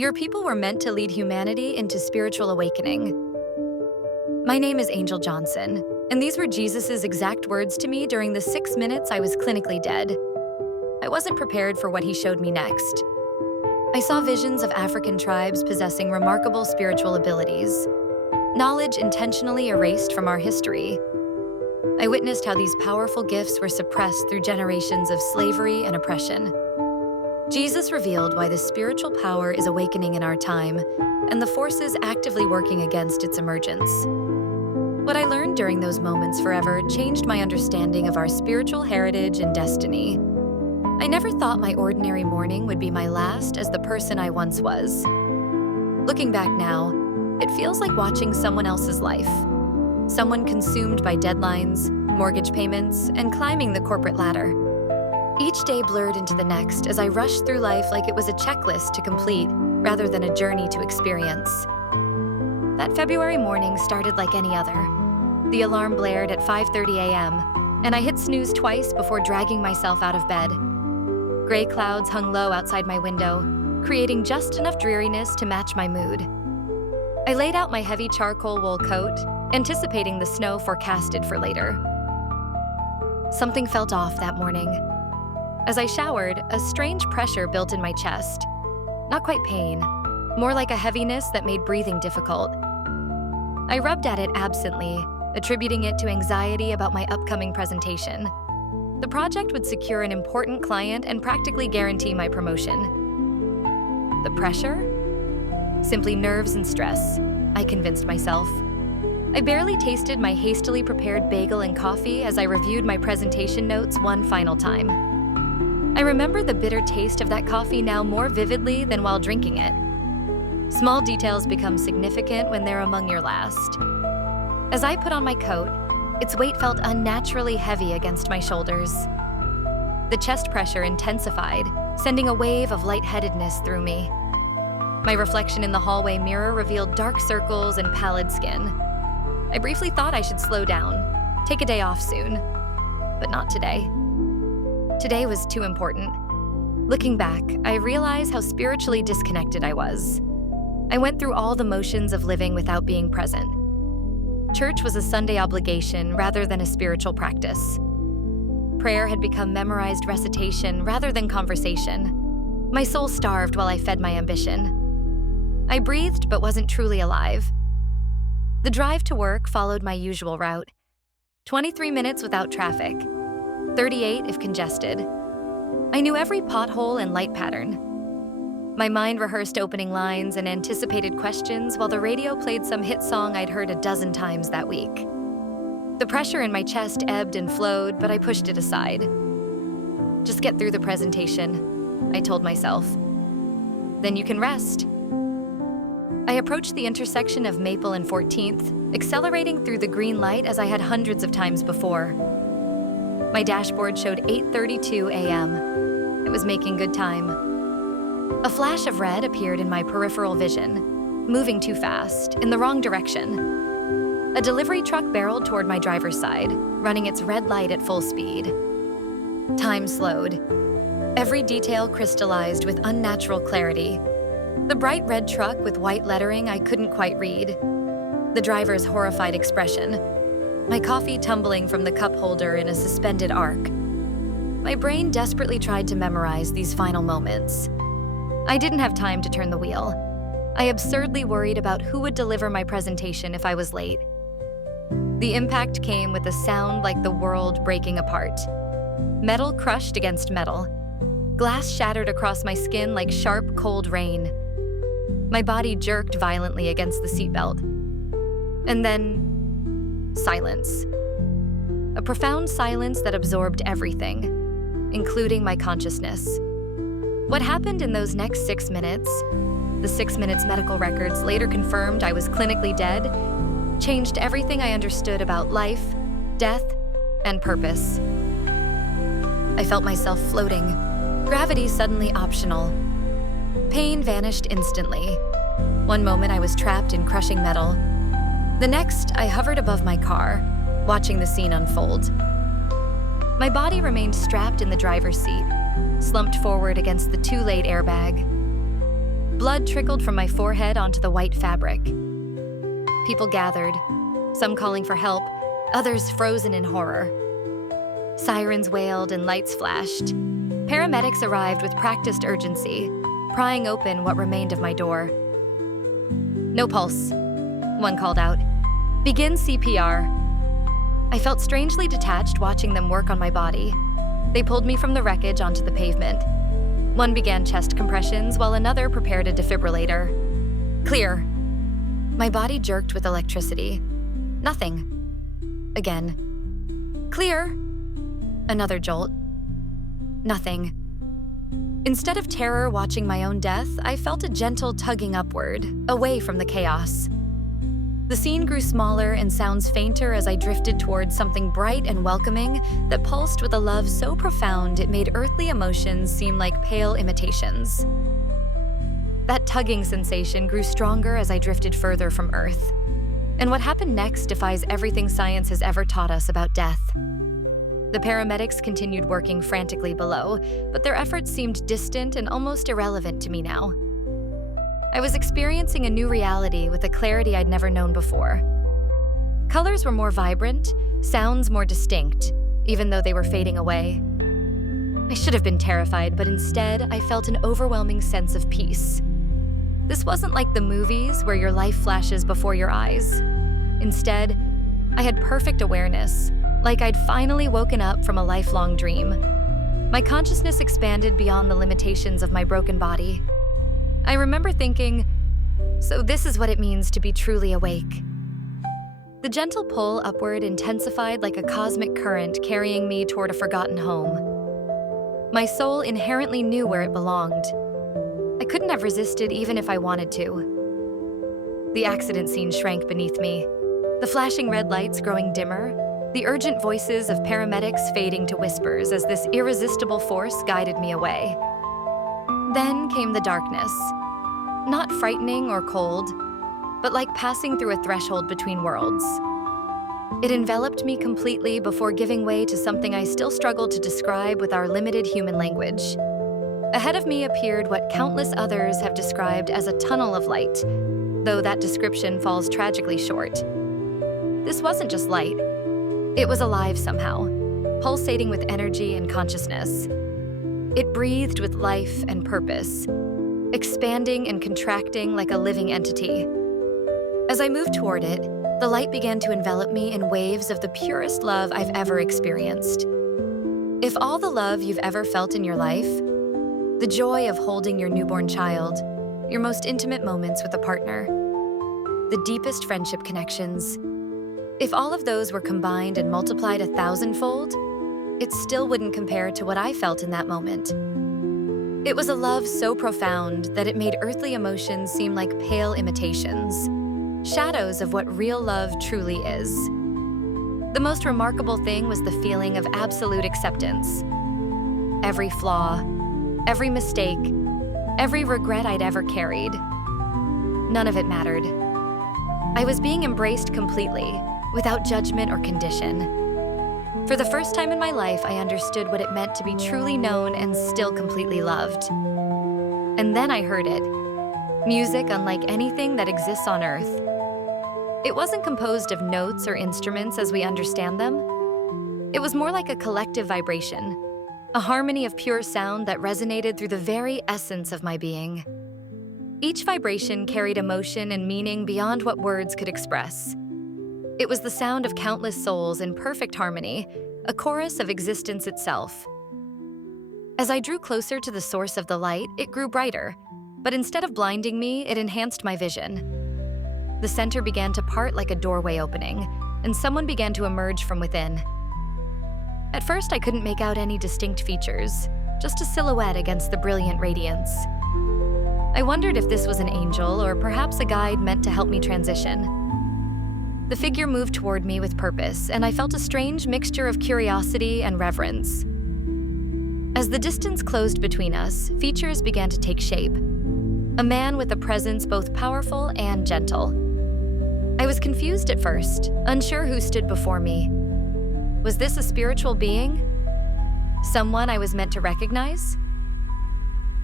Your people were meant to lead humanity into spiritual awakening. My name is Angel Johnson, and these were Jesus' exact words to me during the 6 minutes I was clinically dead. I wasn't prepared for what he showed me next. I saw visions of African tribes possessing remarkable spiritual abilities, knowledge intentionally erased from our history. I witnessed how these powerful gifts were suppressed through generations of slavery and oppression. Jesus revealed why this spiritual power is awakening in our time and the forces actively working against its emergence. What I learned during those moments forever changed my understanding of our spiritual heritage and destiny. I never thought my ordinary morning would be my last as the person I once was. Looking back now, it feels like watching someone else's life. Someone consumed by deadlines, mortgage payments, and climbing the corporate ladder. Each day blurred into the next as I rushed through life like it was a checklist to complete rather than a journey to experience. That February morning started like any other. The alarm blared at 5:30 a.m., and I hit snooze twice before dragging myself out of bed. Gray clouds hung low outside my window, creating just enough dreariness to match my mood. I laid out my heavy charcoal wool coat, anticipating the snow forecasted for later. Something felt off that morning. As I showered, a strange pressure built in my chest. Not quite pain, more like a heaviness that made breathing difficult. I rubbed at it absently, attributing it to anxiety about my upcoming presentation. The project would secure an important client and practically guarantee my promotion. The pressure? Simply nerves and stress, I convinced myself. I barely tasted my hastily prepared bagel and coffee as I reviewed my presentation notes one final time. I remember the bitter taste of that coffee now more vividly than while drinking it. Small details become significant when they're among your last. As I put on my coat, its weight felt unnaturally heavy against my shoulders. The chest pressure intensified, sending a wave of lightheadedness through me. My reflection in the hallway mirror revealed dark circles and pallid skin. I briefly thought I should slow down, take a day off soon, but not today. Today was too important. Looking back, I realized how spiritually disconnected I was. I went through all the motions of living without being present. Church was a Sunday obligation rather than a spiritual practice. Prayer had become memorized recitation rather than conversation. My soul starved while I fed my ambition. I breathed but wasn't truly alive. The drive to work followed my usual route. 23 minutes without traffic. 38 if congested. I knew every pothole and light pattern. My mind rehearsed opening lines and anticipated questions while the radio played some hit song I'd heard a dozen times that week. The pressure in my chest ebbed and flowed, but I pushed it aside. Just get through the presentation, I told myself. Then you can rest. I approached the intersection of Maple and 14th, accelerating through the green light as I had hundreds of times before. My dashboard showed 8:32 a.m. It was making good time. A flash of red appeared in my peripheral vision, moving too fast, in the wrong direction. A delivery truck barreled toward my driver's side, running its red light at full speed. Time slowed. Every detail crystallized with unnatural clarity. The bright red truck with white lettering I couldn't quite read. The driver's horrified expression. My coffee tumbling from the cup holder in a suspended arc. My brain desperately tried to memorize these final moments. I didn't have time to turn the wheel. I absurdly worried about who would deliver my presentation if I was late. The impact came with a sound like the world breaking apart. Metal crushed against metal. Glass shattered across my skin like sharp, cold rain. My body jerked violently against the seatbelt. And then, silence. A profound silence that absorbed everything, including my consciousness. What happened in those next 6 minutes, the 6 minutes medical records later confirmed I was clinically dead, changed everything I understood about life, death, and purpose. I felt myself floating, gravity suddenly optional. Pain vanished instantly. One moment I was trapped in crushing metal. The next, I hovered above my car, watching the scene unfold. My body remained strapped in the driver's seat, slumped forward against the too-late airbag. Blood trickled from my forehead onto the white fabric. People gathered, some calling for help, others frozen in horror. Sirens wailed and lights flashed. Paramedics arrived with practiced urgency, prying open what remained of my door. "No pulse," one called out. "Begin CPR." I felt strangely detached watching them work on my body. They pulled me from the wreckage onto the pavement. One began chest compressions while another prepared a defibrillator. "Clear." My body jerked with electricity. Nothing. Again. "Clear." Another jolt. Nothing. Instead of terror watching my own death, I felt a gentle tugging upward, away from the chaos. The scene grew smaller and sounds fainter as I drifted towards something bright and welcoming that pulsed with a love so profound it made earthly emotions seem like pale imitations. That tugging sensation grew stronger as I drifted further from Earth. And what happened next defies everything science has ever taught us about death. The paramedics continued working frantically below, but their efforts seemed distant and almost irrelevant to me now. I was experiencing a new reality with a clarity I'd never known before. Colors were more vibrant, sounds more distinct, even though they were fading away. I should have been terrified, but instead, I felt an overwhelming sense of peace. This wasn't like the movies where your life flashes before your eyes. Instead, I had perfect awareness, like I'd finally woken up from a lifelong dream. My consciousness expanded beyond the limitations of my broken body. I remember thinking, so this is what it means to be truly awake. The gentle pull upward intensified like a cosmic current carrying me toward a forgotten home. My soul inherently knew where it belonged. I couldn't have resisted even if I wanted to. The accident scene shrank beneath me, the flashing red lights growing dimmer, the urgent voices of paramedics fading to whispers as this irresistible force guided me away. Then came the darkness. Not frightening or cold, but like passing through a threshold between worlds. It enveloped me completely before giving way to something I still struggled to describe with our limited human language. Ahead of me appeared what countless others have described as a tunnel of light, though that description falls tragically short. This wasn't just light. It was alive somehow, pulsating with energy and consciousness. It breathed with life and purpose, expanding and contracting like a living entity. As I moved toward it, the light began to envelop me in waves of the purest love I've ever experienced. If all the love you've ever felt in your life, the joy of holding your newborn child, your most intimate moments with a partner, the deepest friendship connections, if all of those were combined and multiplied 1,000-fold, it still wouldn't compare to what I felt in that moment. It was a love so profound that it made earthly emotions seem like pale imitations, shadows of what real love truly is. The most remarkable thing was the feeling of absolute acceptance. Every flaw, every mistake, every regret I'd ever carried, none of it mattered. I was being embraced completely, without judgment or condition. For the first time in my life, I understood what it meant to be truly known and still completely loved. And then I heard it. Music unlike anything that exists on Earth. It wasn't composed of notes or instruments as we understand them. It was more like a collective vibration, a harmony of pure sound that resonated through the very essence of my being. Each vibration carried emotion and meaning beyond what words could express. It was the sound of countless souls in perfect harmony, a chorus of existence itself. As I drew closer to the source of the light, it grew brighter, but instead of blinding me, it enhanced my vision. The center began to part like a doorway opening, and someone began to emerge from within. At first, I couldn't make out any distinct features, just a silhouette against the brilliant radiance. I wondered if this was an angel or perhaps a guide meant to help me transition. The figure moved toward me with purpose, and I felt a strange mixture of curiosity and reverence. As the distance closed between us, features began to take shape. A man with a presence both powerful and gentle. I was confused at first, unsure who stood before me. Was this a spiritual being? Someone I was meant to recognize?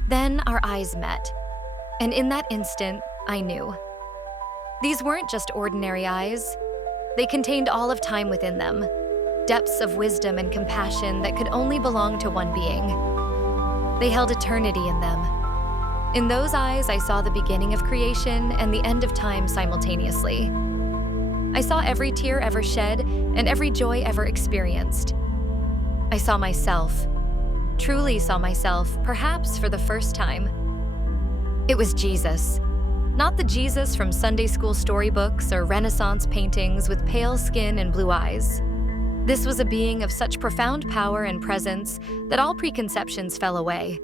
Then our eyes met. And in that instant, I knew. These weren't just ordinary eyes. They contained all of time within them, depths of wisdom and compassion that could only belong to one being. They held eternity in them. In those eyes, I saw the beginning of creation and the end of time simultaneously. I saw every tear ever shed and every joy ever experienced. I saw myself, truly saw myself, perhaps for the first time. It was Jesus. Not the Jesus from Sunday school storybooks or Renaissance paintings with pale skin and blue eyes. This was a being of such profound power and presence that all preconceptions fell away.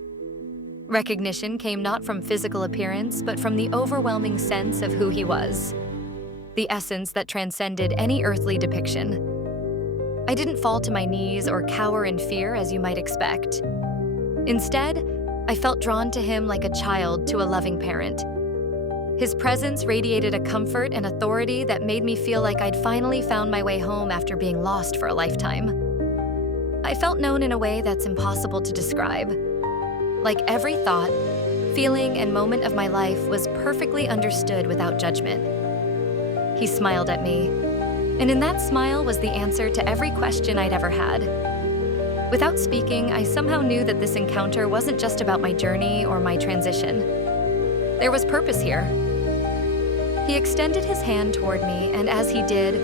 Recognition came not from physical appearance, but from the overwhelming sense of who he was, the essence that transcended any earthly depiction. I didn't fall to my knees or cower in fear as you might expect. Instead, I felt drawn to him like a child to a loving parent. His presence radiated a comfort and authority that made me feel like I'd finally found my way home after being lost for a lifetime. I felt known in a way that's impossible to describe. Like every thought, feeling, and moment of my life was perfectly understood without judgment. He smiled at me, and in that smile was the answer to every question I'd ever had. Without speaking, I somehow knew that this encounter wasn't just about my journey or my transition. There was purpose here. He extended his hand toward me, and as he did,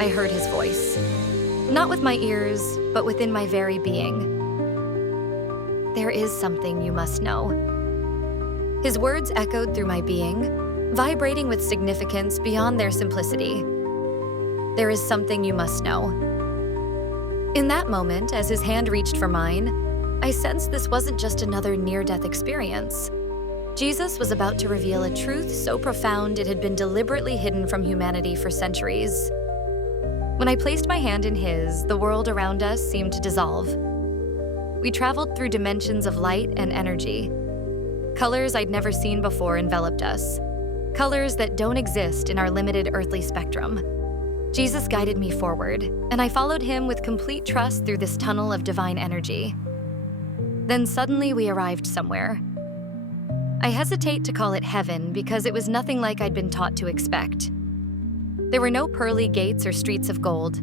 I heard his voice. Not with my ears, but within my very being. There is something you must know. His words echoed through my being, vibrating with significance beyond their simplicity. There is something you must know. In that moment, as his hand reached for mine, I sensed this wasn't just another near-death experience. Jesus was about to reveal a truth so profound it had been deliberately hidden from humanity for centuries. When I placed my hand in his, the world around us seemed to dissolve. We traveled through dimensions of light and energy. Colors I'd never seen before enveloped us. Colors that don't exist in our limited earthly spectrum. Jesus guided me forward, and I followed him with complete trust through this tunnel of divine energy. Then suddenly we arrived somewhere. I hesitate to call it heaven because it was nothing like I'd been taught to expect. There were no pearly gates or streets of gold.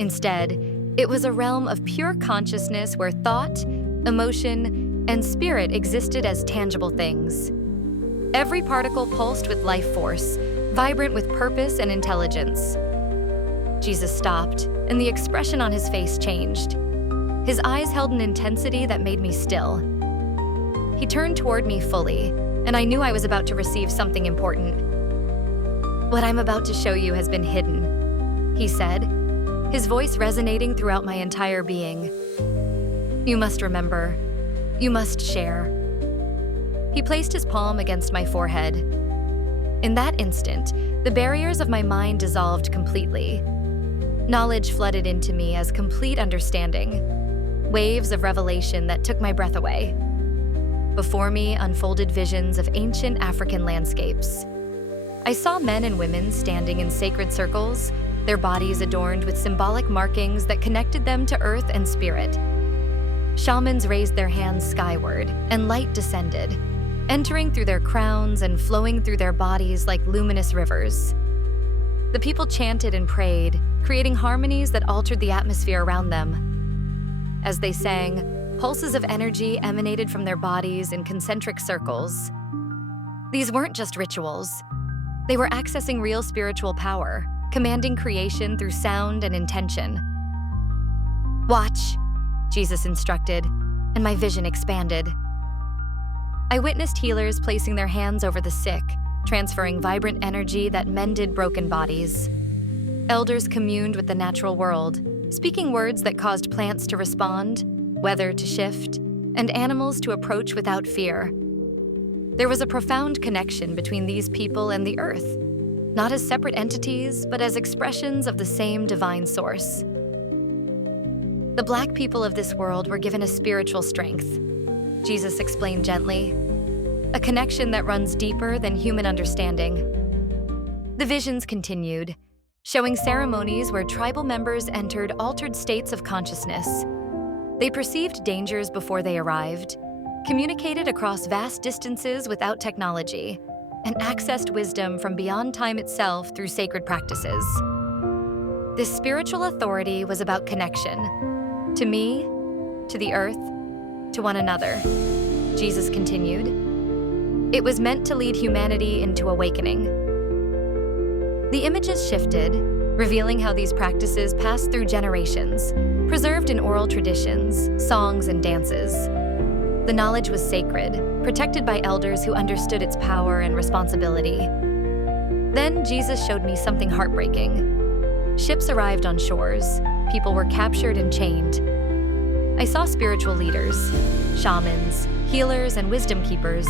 Instead, it was a realm of pure consciousness where thought, emotion, and spirit existed as tangible things. Every particle pulsed with life force, vibrant with purpose and intelligence. Jesus stopped, and the expression on his face changed. His eyes held an intensity that made me still. He turned toward me fully, and I knew I was about to receive something important. "What I'm about to show you has been hidden," he said, his voice resonating throughout my entire being. "You must remember. You must share." He placed his palm against my forehead. In that instant, the barriers of my mind dissolved completely. Knowledge flooded into me as complete understanding, waves of revelation that took my breath away. Before me unfolded visions of ancient African landscapes. I saw men and women standing in sacred circles, their bodies adorned with symbolic markings that connected them to earth and spirit. Shamans raised their hands skyward, and light descended, entering through their crowns and flowing through their bodies like luminous rivers. The people chanted and prayed, creating harmonies that altered the atmosphere around them. As they sang, pulses of energy emanated from their bodies in concentric circles. These weren't just rituals. They were accessing real spiritual power, commanding creation through sound and intention. "Watch," Jesus instructed, and my vision expanded. I witnessed healers placing their hands over the sick, transferring vibrant energy that mended broken bodies. Elders communed with the natural world, speaking words that caused plants to respond, weather to shift, and animals to approach without fear. There was a profound connection between these people and the earth, not as separate entities, but as expressions of the same divine source. The Black people of this world were given a spiritual strength, Jesus explained gently, a connection that runs deeper than human understanding. The visions continued, showing ceremonies where tribal members entered altered states of consciousness. They perceived dangers before they arrived, communicated across vast distances without technology, and accessed wisdom from beyond time itself through sacred practices. This spiritual authority was about connection, to me, to the earth, to one another. Jesus continued. It was meant to lead humanity into awakening. The images shifted, revealing how these practices passed through generations, preserved in oral traditions, songs, and dances. The knowledge was sacred, protected by elders who understood its power and responsibility. Then Jesus showed me something heartbreaking. Ships arrived on shores. People were captured and chained. I saw spiritual leaders, shamans, healers, and wisdom keepers,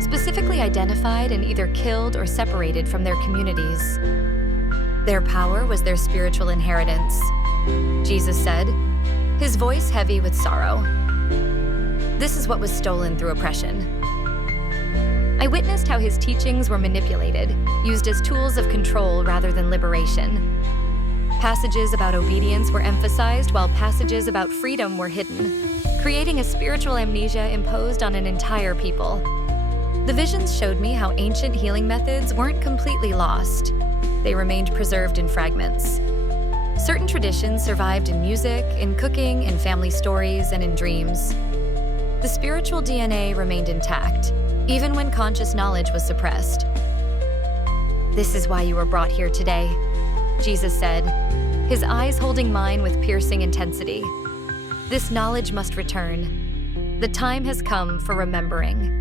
specifically identified and either killed or separated from their communities. Their power was their spiritual inheritance, Jesus said, his voice heavy with sorrow. This is what was stolen through oppression. I witnessed how his teachings were manipulated, used as tools of control rather than liberation. Passages about obedience were emphasized while passages about freedom were hidden, creating a spiritual amnesia imposed on an entire people. The visions showed me how ancient healing methods weren't completely lost. They remained preserved in fragments. Certain traditions survived in music, in cooking, in family stories, and in dreams. The spiritual DNA remained intact, even when conscious knowledge was suppressed. This is why you were brought here today, Jesus said, his eyes holding mine with piercing intensity. This knowledge must return. The time has come for remembering.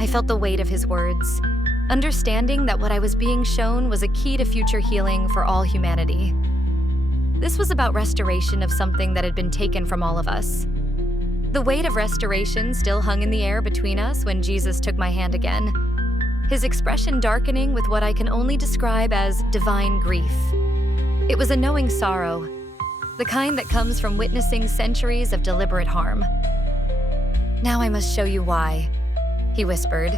I felt the weight of his words, understanding that what I was being shown was a key to future healing for all humanity. This was about restoration of something that had been taken from all of us. The weight of restoration still hung in the air between us when Jesus took my hand again, his expression darkening with what I can only describe as divine grief. It was a knowing sorrow, the kind that comes from witnessing centuries of deliberate harm. Now I must show you why, he whispered,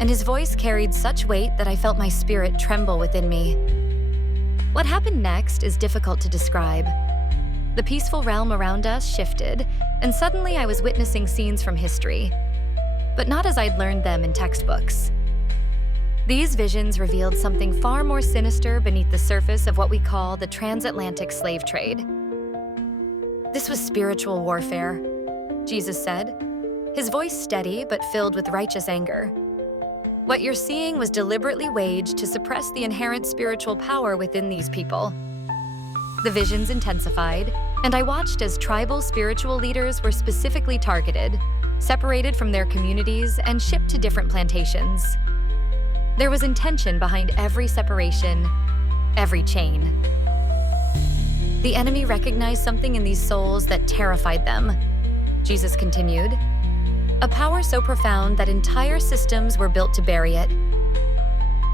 and his voice carried such weight that I felt my spirit tremble within me. What happened next is difficult to describe. The peaceful realm around us shifted, and suddenly I was witnessing scenes from history, but not as I'd learned them in textbooks. These visions revealed something far more sinister beneath the surface of what we call the transatlantic slave trade. This was spiritual warfare, Jesus said, his voice steady but filled with righteous anger. What you're seeing was deliberately waged to suppress the inherent spiritual power within these people. The visions intensified, and I watched as tribal spiritual leaders were specifically targeted, separated from their communities, and shipped to different plantations. There was intention behind every separation, every chain. The enemy recognized something in these souls that terrified them, Jesus continued. A power so profound that entire systems were built to bury it.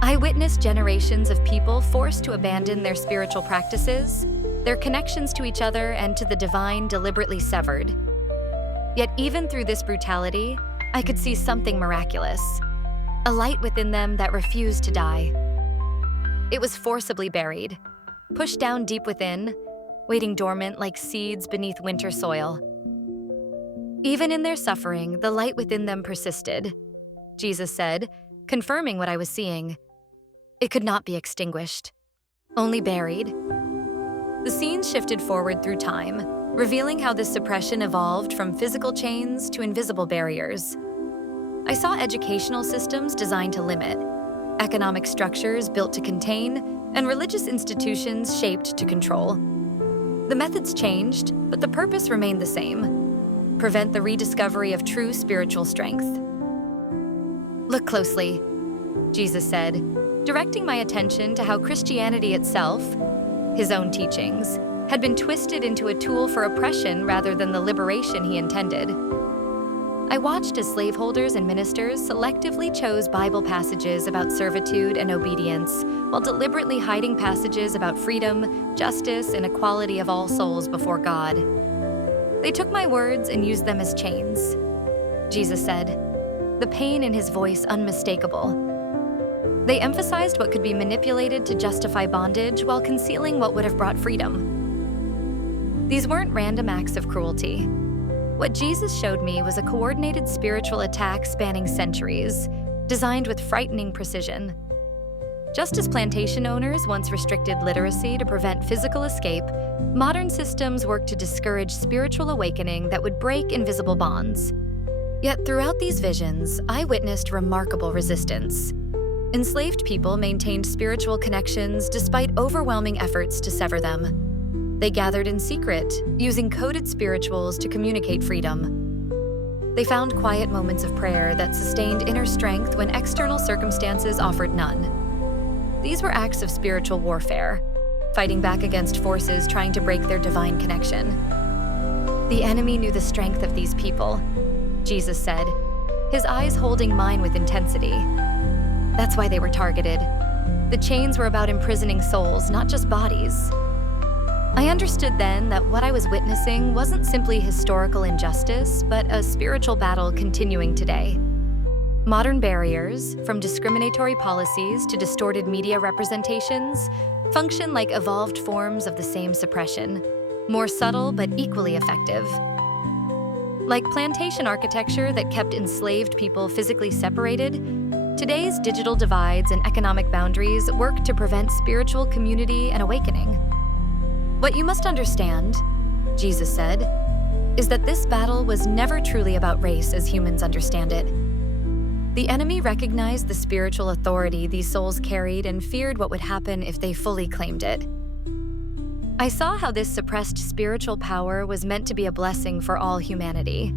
I witnessed generations of people forced to abandon their spiritual practices, their connections to each other and to the divine deliberately severed. Yet even through this brutality, I could see something miraculous. A light within them that refused to die. It was forcibly buried, pushed down deep within, waiting dormant like seeds beneath winter soil. Even in their suffering, the light within them persisted, Jesus said, confirming what I was seeing. It could not be extinguished, only buried. The scenes shifted forward through time, revealing how this suppression evolved from physical chains to invisible barriers. I saw educational systems designed to limit, economic structures built to contain, and religious institutions shaped to control. The methods changed, but the purpose remained the same: prevent the rediscovery of true spiritual strength. Look closely, Jesus said, directing my attention to how Christianity itself, his own teachings, had been twisted into a tool for oppression rather than the liberation he intended. I watched as slaveholders and ministers selectively chose Bible passages about servitude and obedience, while deliberately hiding passages about freedom, justice, and equality of all souls before God. They took my words and used them as chains, Jesus said, the pain in his voice unmistakable. They emphasized what could be manipulated to justify bondage while concealing what would have brought freedom. These weren't random acts of cruelty. What Jesus showed me was a coordinated spiritual attack spanning centuries, designed with frightening precision. Just as plantation owners once restricted literacy to prevent physical escape, modern systems work to discourage spiritual awakening that would break invisible bonds. Yet throughout these visions, I witnessed remarkable resistance. Enslaved people maintained spiritual connections despite overwhelming efforts to sever them. They gathered in secret, using coded spirituals to communicate freedom. They found quiet moments of prayer that sustained inner strength when external circumstances offered none. These were acts of spiritual warfare, fighting back against forces trying to break their divine connection. The enemy knew the strength of these people, Jesus said, his eyes holding mine with intensity. That's why they were targeted. The chains were about imprisoning souls, not just bodies. I understood then that what I was witnessing wasn't simply historical injustice, but a spiritual battle continuing today. Modern barriers, from discriminatory policies to distorted media representations, function like evolved forms of the same suppression, more subtle but equally effective. Like plantation architecture that kept enslaved people physically separated, today's digital divides and economic boundaries work to prevent spiritual community and awakening. What you must understand, Jesus said, is that this battle was never truly about race as humans understand it. The enemy recognized the spiritual authority these souls carried and feared what would happen if they fully claimed it. I saw how this suppressed spiritual power was meant to be a blessing for all humanity,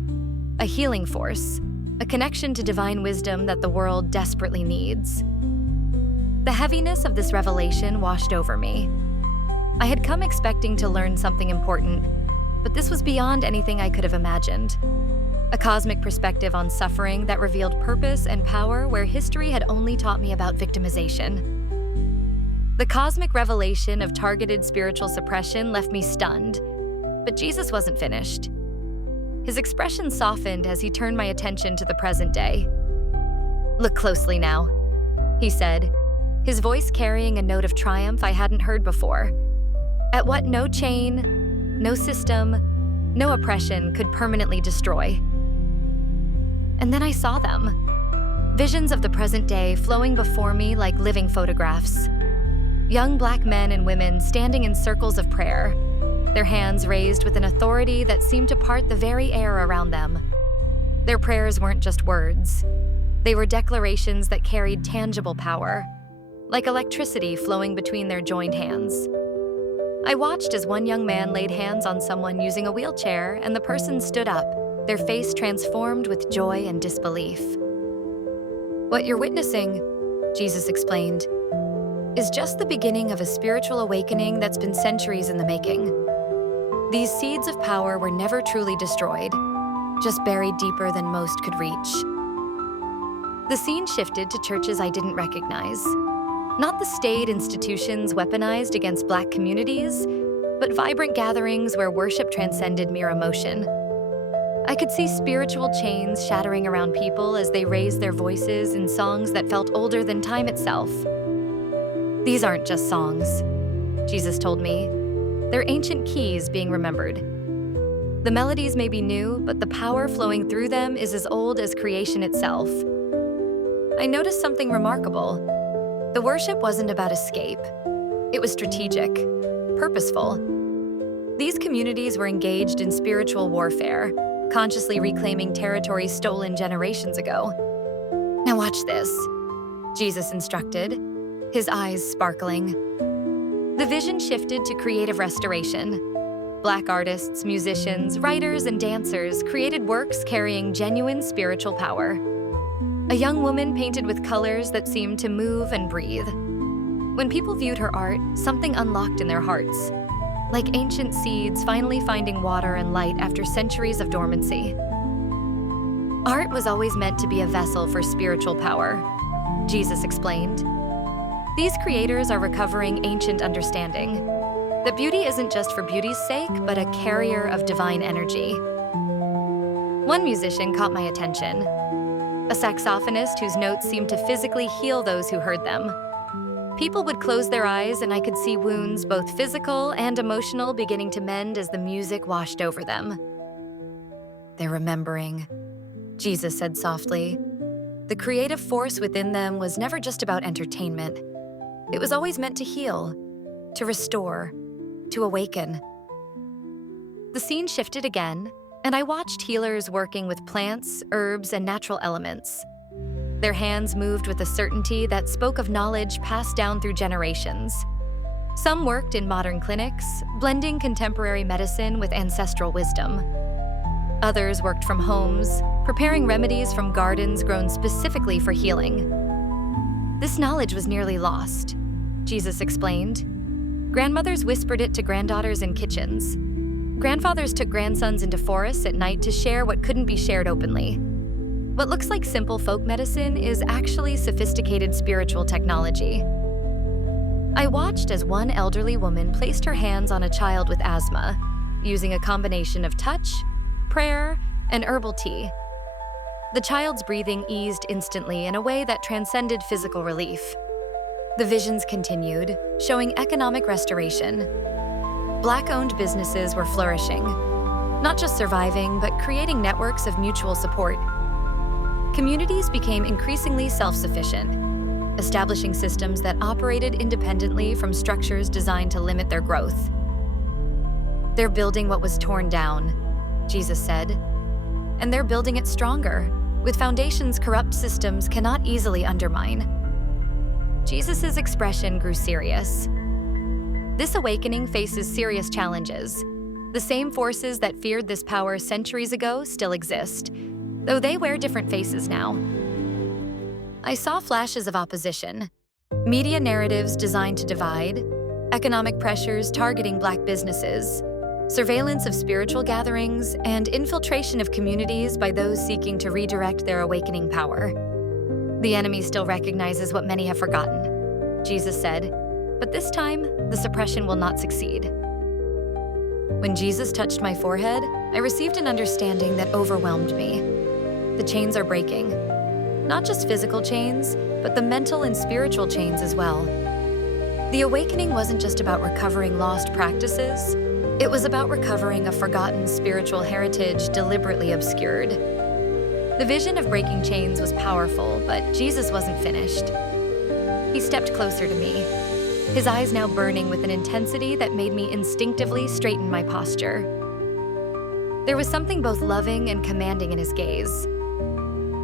a healing force, a connection to divine wisdom that the world desperately needs. The heaviness of this revelation washed over me. I had come expecting to learn something important, but this was beyond anything I could have imagined. A cosmic perspective on suffering that revealed purpose and power where history had only taught me about victimization. The cosmic revelation of targeted spiritual suppression left me stunned, but Jesus wasn't finished. His expression softened as he turned my attention to the present day. "Look closely now," he said, his voice carrying a note of triumph I hadn't heard before. At what no chain, no system, no oppression could permanently destroy. And then I saw them. Visions of the present day flowing before me like living photographs. Young Black men and women standing in circles of prayer, their hands raised with an authority that seemed to part the very air around them. Their prayers weren't just words. They were declarations that carried tangible power, like electricity flowing between their joined hands. I watched as one young man laid hands on someone using a wheelchair, and the person stood up, their face transformed with joy and disbelief. "What you're witnessing," Jesus explained, "is just the beginning of a spiritual awakening that's been centuries in the making. These seeds of power were never truly destroyed, just buried deeper than most could reach." The scene shifted to churches I didn't recognize. Not the staid institutions weaponized against Black communities, but vibrant gatherings where worship transcended mere emotion. I could see spiritual chains shattering around people as they raised their voices in songs that felt older than time itself. "These aren't just songs," Jesus told me. "They're ancient keys being remembered. The melodies may be new, but the power flowing through them is as old as creation itself." I noticed something remarkable. The worship wasn't about escape. It was strategic, purposeful. These communities were engaged in spiritual warfare, consciously reclaiming territory stolen generations ago. "Now watch this," Jesus instructed, his eyes sparkling. The vision shifted to creative restoration. Black artists, musicians, writers, and dancers created works carrying genuine spiritual power. A young woman painted with colors that seemed to move and breathe. When people viewed her art, something unlocked in their hearts, like ancient seeds finally finding water and light after centuries of dormancy. Art was always meant to be a vessel for spiritual power, Jesus explained. These creators are recovering ancient understanding, that beauty isn't just for beauty's sake, but a carrier of divine energy. One musician caught my attention, a saxophonist whose notes seemed to physically heal those who heard them. People would close their eyes and I could see wounds, both physical and emotional, beginning to mend as the music washed over them. "They're remembering," Jesus said softly. The creative force within them was never just about entertainment. It was always meant to heal, to restore, to awaken. The scene shifted again, and I watched healers working with plants, herbs, and natural elements. Their hands moved with a certainty that spoke of knowledge passed down through generations. Some worked in modern clinics, blending contemporary medicine with ancestral wisdom. Others worked from homes, preparing remedies from gardens grown specifically for healing. This knowledge was nearly lost, Jesus explained. Grandmothers whispered it to granddaughters in kitchens. Grandfathers took grandsons into forests at night to share what couldn't be shared openly. What looks like simple folk medicine is actually sophisticated spiritual technology. I watched as one elderly woman placed her hands on a child with asthma, using a combination of touch, prayer, and herbal tea. The child's breathing eased instantly in a way that transcended physical relief. The visions continued, showing economic restoration. Black-owned businesses were flourishing, not just surviving, but creating networks of mutual support. Communities became increasingly self-sufficient, establishing systems that operated independently from structures designed to limit their growth. "They're building what was torn down," Jesus said, "and they're building it stronger, with foundations corrupt systems cannot easily undermine." Jesus' expression grew serious. This awakening faces serious challenges. The same forces that feared this power centuries ago still exist, though they wear different faces now. I saw flashes of opposition, media narratives designed to divide, economic pressures targeting Black businesses, surveillance of spiritual gatherings, and infiltration of communities by those seeking to redirect their awakening power. "The enemy still recognizes what many have forgotten," Jesus said, "but this time, the suppression will not succeed." When Jesus touched my forehead, I received an understanding that overwhelmed me. The chains are breaking. Not just physical chains, but the mental and spiritual chains as well. The awakening wasn't just about recovering lost practices. It was about recovering a forgotten spiritual heritage deliberately obscured. The vision of breaking chains was powerful, but Jesus wasn't finished. He stepped closer to me, his eyes now burning with an intensity that made me instinctively straighten my posture. There was something both loving and commanding in his gaze,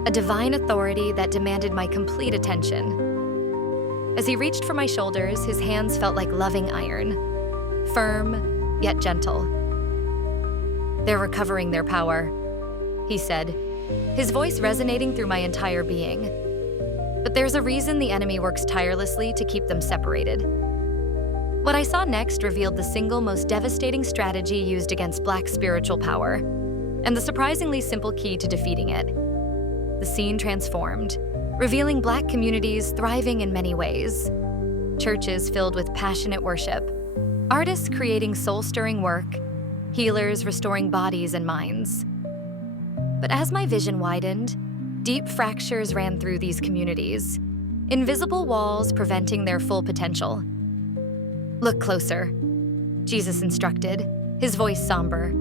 a divine authority that demanded my complete attention. As he reached for my shoulders, his hands felt like loving iron, firm yet gentle. "They're recovering their power," he said, his voice resonating through my entire being. "But there's a reason the enemy works tirelessly to keep them separated." What I saw next revealed the single most devastating strategy used against Black spiritual power, and the surprisingly simple key to defeating it. The scene transformed, revealing Black communities thriving in many ways. Churches filled with passionate worship, artists creating soul-stirring work, healers restoring bodies and minds. But as my vision widened, deep fractures ran through these communities, invisible walls preventing their full potential. "Look closer," Jesus instructed, his voice somber.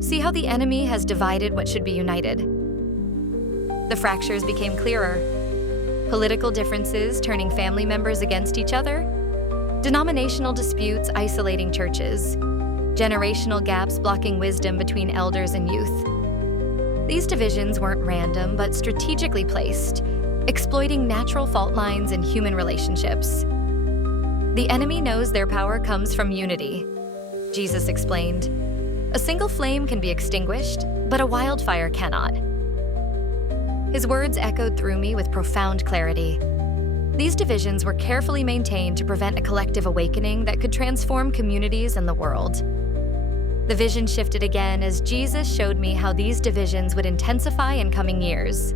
"See how the enemy has divided what should be united." The fractures became clearer. Political differences turning family members against each other, denominational disputes isolating churches, generational gaps blocking wisdom between elders and youth. These divisions weren't random, but strategically placed, exploiting natural fault lines in human relationships. "The enemy knows their power comes from unity," Jesus explained. "A single flame can be extinguished, but a wildfire cannot." His words echoed through me with profound clarity. These divisions were carefully maintained to prevent a collective awakening that could transform communities and the world. The vision shifted again as Jesus showed me how these divisions would intensify in coming years.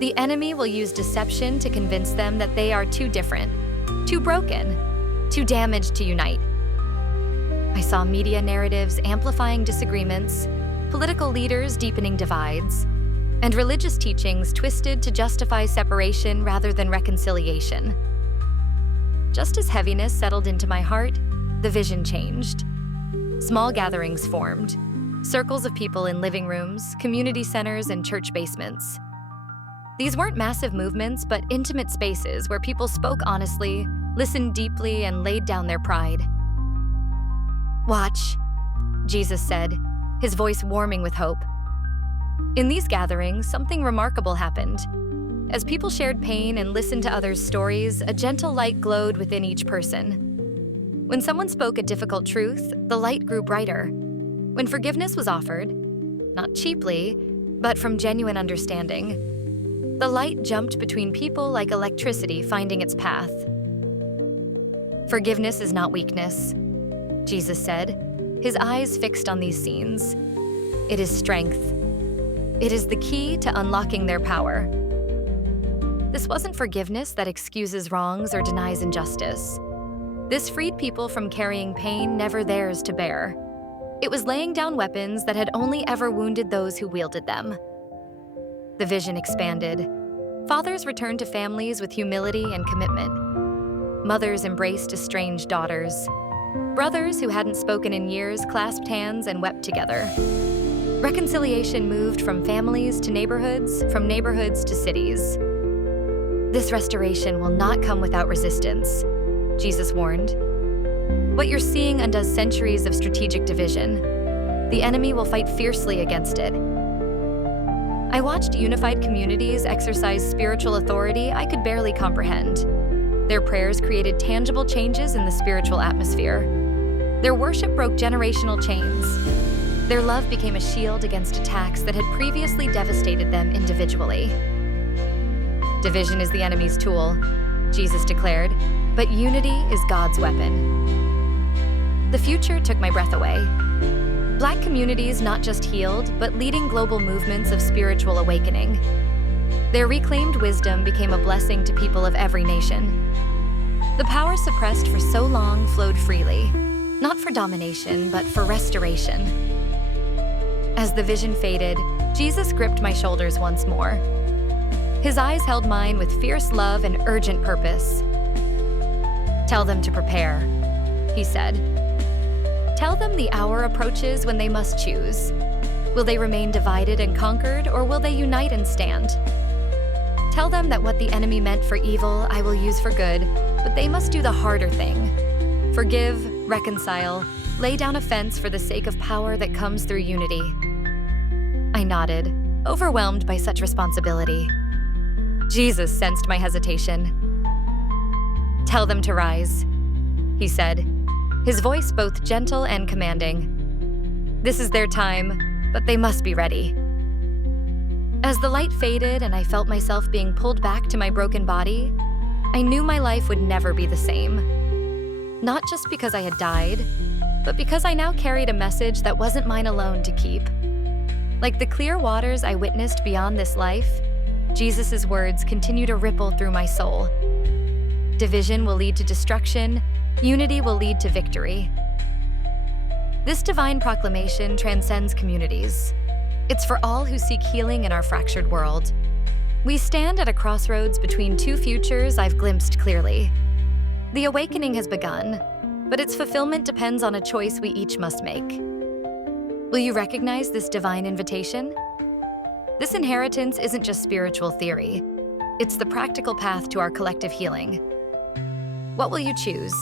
The enemy will use deception to convince them that they are too different, too broken, too damaged to unite. I saw media narratives amplifying disagreements, political leaders deepening divides, and religious teachings twisted to justify separation rather than reconciliation. Just as heaviness settled into my heart, the vision changed. Small gatherings formed, Circles of people in living rooms, community centers, and church basements. These weren't massive movements, but intimate spaces where people spoke honestly, listened deeply, and laid down their pride. "Watch," Jesus said, his voice warming with hope. In these gatherings, something remarkable happened. As people shared pain and listened to others' stories, a gentle light glowed within each person. When someone spoke a difficult truth, the light grew brighter. When forgiveness was offered, not cheaply, but from genuine understanding, the light jumped between people like electricity finding its path. "Forgiveness is not weakness," Jesus said, his eyes fixed on these scenes. "It is strength. It is the key to unlocking their power." This wasn't forgiveness that excuses wrongs or denies injustice. This freed people from carrying pain never theirs to bear. It was laying down weapons that had only ever wounded those who wielded them. The vision expanded. Fathers returned to families with humility and commitment. Mothers embraced estranged daughters. Brothers who hadn't spoken in years clasped hands and wept together. Reconciliation moved from families to neighborhoods, from neighborhoods to cities. "This restoration will not come without resistance," Jesus warned. "What you're seeing undoes centuries of strategic division. The enemy will fight fiercely against it." I watched unified communities exercise spiritual authority I could barely comprehend. Their prayers created tangible changes in the spiritual atmosphere. Their worship broke generational chains. Their love became a shield against attacks that had previously devastated them individually. "Division is the enemy's tool," Jesus declared, "but unity is God's weapon." The future took my breath away. Black communities not just healed, but leading global movements of spiritual awakening. Their reclaimed wisdom became a blessing to people of every nation. The power suppressed for so long flowed freely, not for domination, but for restoration. As the vision faded, Jesus gripped my shoulders once more. His eyes held mine with fierce love and urgent purpose. "Tell them to prepare," he said. "Tell them the hour approaches when they must choose. Will they remain divided and conquered, or will they unite and stand? Tell them that what the enemy meant for evil, I will use for good, but they must do the harder thing. Forgive, reconcile, lay down offense for the sake of power that comes through unity." I nodded, overwhelmed by such responsibility. Jesus sensed my hesitation. "Tell them to rise," he said, his voice both gentle and commanding. "This is their time, but they must be ready." As the light faded and I felt myself being pulled back to my broken body, I knew my life would never be the same. Not just because I had died, but because I now carried a message that wasn't mine alone to keep. Like the clear waters I witnessed beyond this life, Jesus' words continue to ripple through my soul. Division will lead to destruction, unity will lead to victory. This divine proclamation transcends communities. It's for all who seek healing in our fractured world. We stand at a crossroads between two futures I've glimpsed clearly. The awakening has begun, but its fulfillment depends on a choice we each must make. Will you recognize this divine invitation? This inheritance isn't just spiritual theory. It's the practical path to our collective healing. What will you choose?